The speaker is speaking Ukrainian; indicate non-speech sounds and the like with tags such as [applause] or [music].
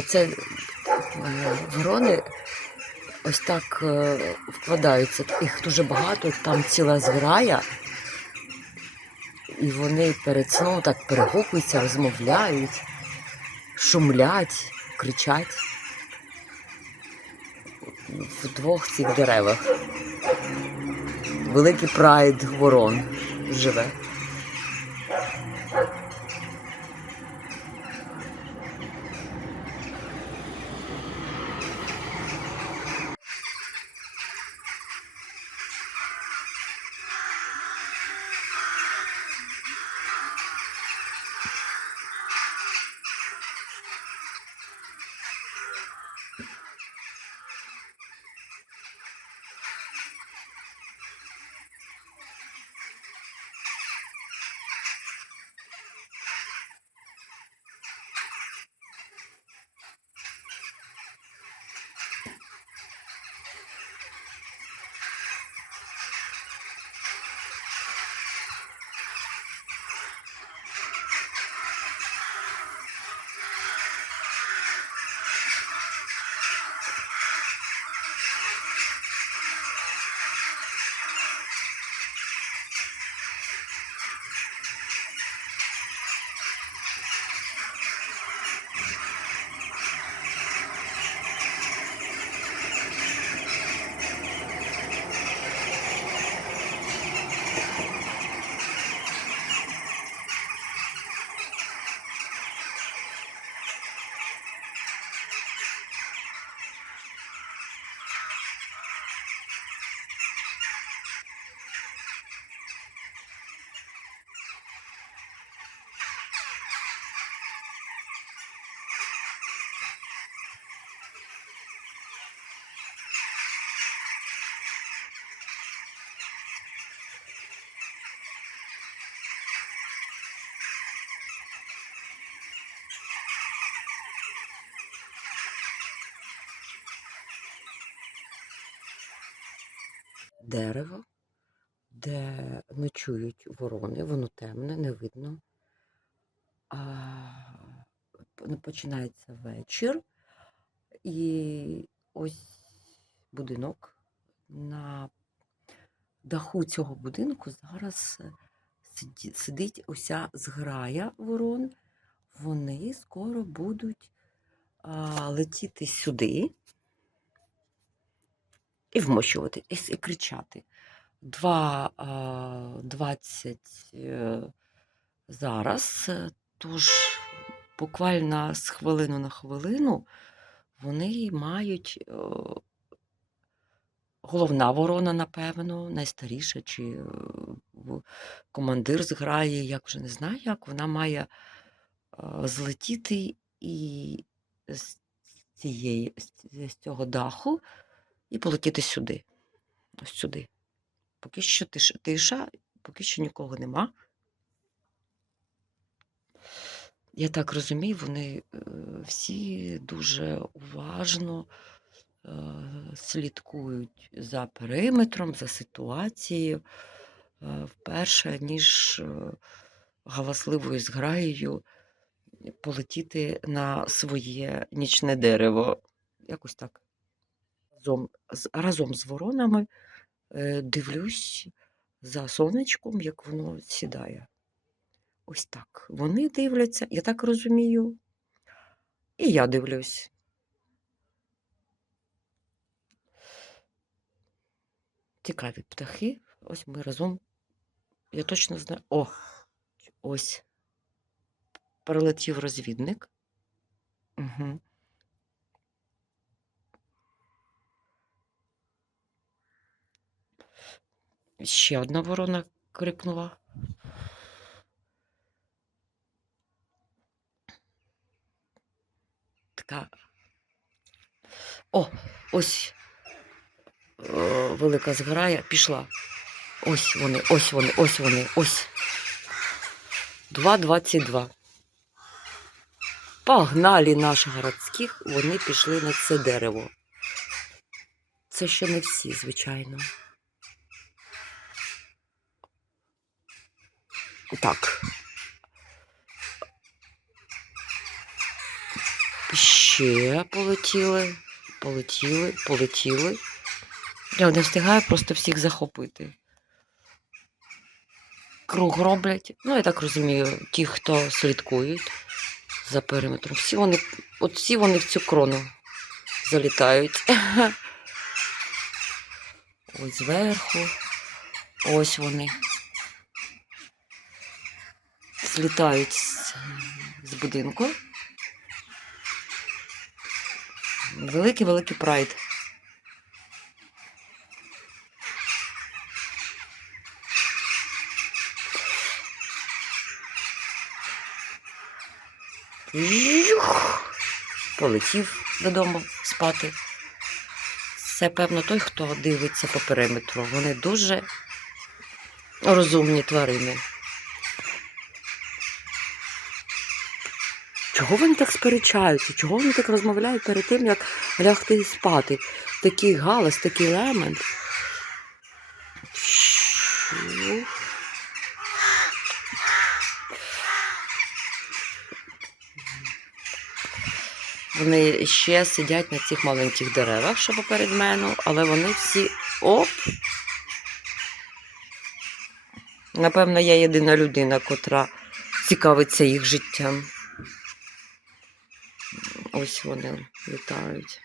оце е, ворони ось так е, вкладаються. Їх дуже багато, там ціла зграя. І вони перед сном так перегукуються, розмовляють, шумлять, кричать в двох цих деревах. Великий прайд ворон живе. Дерево, де ночують ворони, воно темне, не видно. А, починається вечір, і ось будинок. На даху цього будинку зараз е, сидить уся зграя ворон. Вони скоро будуть а, летіти сюди і вмощувати, і, і кричати. Два а, 20 е, зараз, е, тож буквально з хвилину на хвилину вони мають е, головна ворона, напевно, найстаріша, чи командир зграє, як вже не знаю, як вона має злетіти і з цієї з цього даху і полетіти сюди. Ось сюди. Поки що тиша, поки що нікого нема. Я так розумію, вони е, всі дуже уважно е, слідкують за периметром, за ситуацією. Е, Вперше, ніж галасливою зграєю полетіти на своє нічне дерево. Якось так. Разом разом з воронами е, дивлюсь за сонечком, як воно сідає. Ось так. Вони дивляться, я так розумію. І я дивлюсь. Цікаві птахи. Ось ми разом. Я точно знаю. О, ось. Прилетів розвідник. Угу. Ще одна ворона крикнула. Така. О, ось е, велика зграя пішла. Ось вони, ось вони, ось вони, ось. 2,22. Погнали наших городських, вони пішли на це дерево. Це ще не всі, звичайно. Так. Ще полетіли, полетіли, полетіли. Я не встигаю просто всіх захопити. Круг роблять. Ну, я так розумію, ті, хто слідкують за периметром. Всі вони, от всі вони в цю крону залітають. [laughs] Ось зверху. Ось вони. Злітають з, з будинку. Великий-великий прайд. Жух! Полетів додому спати. Це, певно, той, хто дивиться по периметру. Вони дуже розумні тварини. Чого вони так сперечаються? Чого вони так розмовляють перед тим, як лягти і спати? Такий галас, такий лемент. Вони ще сидять на цих маленьких деревах, що поперед мене, але вони всі оп. Напевно, я єдина людина, котра цікавиться їх життям. Ось вони літають.